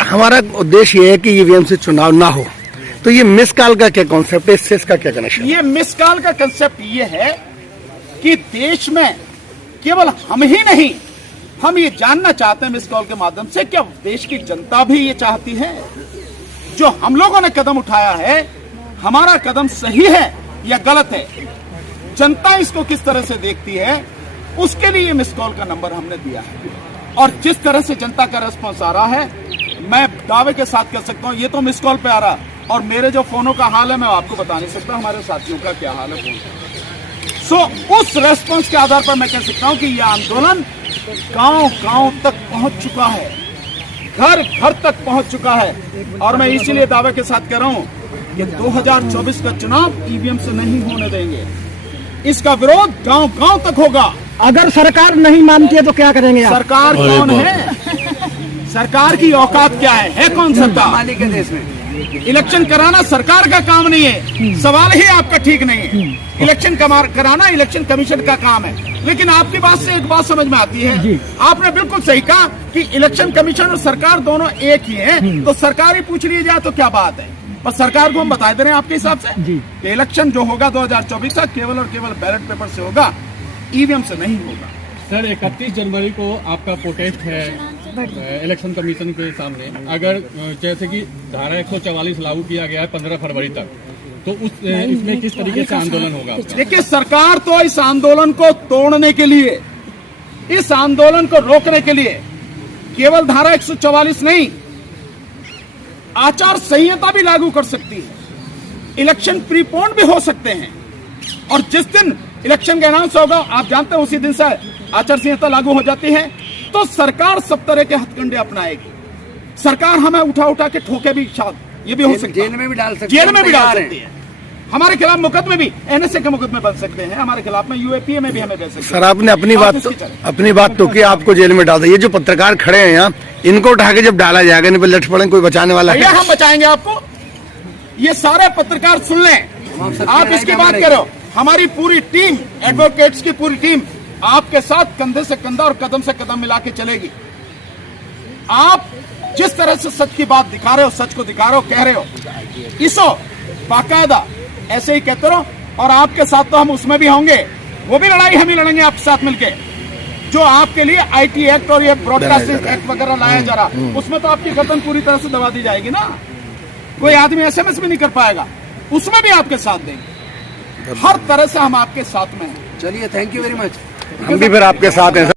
हमारा उद्देश्य ये है कि ईवीएम से चुनाव ना हो, तो ये मिस कॉल का क्या कॉन्सेप्ट है, इससे इसका क्या कनेक्शन? ये मिस कॉल का कंसेप्ट ये है कि देश में केवल हम ही नहीं, हम ये जानना चाहते हैं मिस कॉल के माध्यम से क्या देश की जनता भी ये चाहती है जो हम लोगों ने कदम उठाया है, हमारा कदम सही है या गलत है, जनता इसको किस तरह से देखती है, उसके लिए मिस कॉल का नंबर हमने दिया है। और जिस तरह से जनता का रेस्पॉन्स आ रहा है, मैं दावे के साथ कह सकता हूं ये तो मिस कॉल पे आ रहा है, और मेरे जो फोनों का हाल है मैं आपको बता नहीं सकता, हमारे साथियों का क्या हाल है फोन का। उस रेस्पॉन्स के आधार पर मैं कह सकता हूं कि यह आंदोलन गांव-गांव तक पहुंच चुका है, घर घर तक पहुंच चुका है। और मैं इसीलिए दावे के साथ कह रहा हूं कि 2024 का चुनाव ईवीएम से नहीं होने देंगे, इसका विरोध गांव-गांव तक होगा। अगर सरकार नहीं मानती है तो क्या करेंगे आप? सरकार कौन है? सरकार की औकात क्या है कौन सरकार? मालिक है देश में। इलेक्शन कराना सरकार का काम नहीं है, सवाल ही आपका ठीक नहीं है। इलेक्शन कराना इलेक्शन कमीशन का काम है। लेकिन आपकी बात से एक बात समझ में आती है, आपने बिल्कुल सही कहा कि इलेक्शन कमीशन और सरकार दोनों एक ही हैं, तो सरकार ही पूछ ली जाए तो क्या बात है। पर सरकार को हम बता दे रहे हैं आपके हिसाब से कि इलेक्शन जो होगा 2024 का केवल और केवल बैलेट पेपर से होगा, ईवीएम से नहीं होगा। सर 31 जनवरी को आपका प्रोटेस्ट है इलेक्शन कमीशन के सामने। अगर जैसे कि धारा 144 लागू किया गया है 15 फरवरी तक, तो इसमें किस तरीके से आंदोलन होगा? देखिए, सरकार तो इस आंदोलन को तोड़ने के लिए, इस आंदोलन को रोकने के लिए केवल धारा 144 नहीं, आचार संहिता भी लागू कर सकती है, इलेक्शन प्रीपोन भी हो सकते हैं। और जिस दिन इलेक्शन का अनाउंस होगा, आप जानते हैं उसी दिन से आचार संहिता लागू हो जाती है, तो सरकार सब तरह के हथकंडे अपनाएगी। सरकार हमें उठा उठा के ठोके भी, शायद ये भी हो सकता है, जेल में भी डाल सकती है, जेल में भी डाल सकती है। हमारे खिलाफ मुकदमे भी एनएसए के मुकदमे बन सकते हैं, हमारे खिलाफ में यूएपीए में भी हमें दे सकते हैं। सर आपने अपनी बात तो की, आपको जेल में डाल दिया। ये जो पत्रकार खड़े हैं यहाँ, इनको उठा के जब डाला जाएगा, नहीं लठ पड़े, कोई बचाने वाला है? हम बचाएंगे आपको। ये सारे पत्रकार सुन लें, आप इसकी बात करो। हमारी पूरी टीम, एडवोकेट्स की पूरी टीम आपके साथ कंधे से कंधा और कदम से कदम मिला के चलेगी। आप जिस तरह से सच की बात दिखा रहे हो, सच को दिखा रहे हो, कह रहे हो, इसो बाकायदा ऐसे ही कहते रहो। और आपके साथ तो हम उसमें भी होंगे, वो भी लड़ाई हम ही लड़ेंगे आपके साथ मिलके। जो आपके लिए आईटी एक्ट और ये ब्रॉडकास्टिंग एक्ट वगैरह लाया जा रहा, उसमें तो आपकी गर्दन पूरी तरह से दबा दी जाएगी ना, कोई आदमी एसएमएस भी नहीं कर पाएगा, उसमें भी आपके साथ देंगे। हर तरह से हम आपके साथ में हैं। चलिए, थैंक यू वेरी मच। हम भी फिर आपके साथ हैं।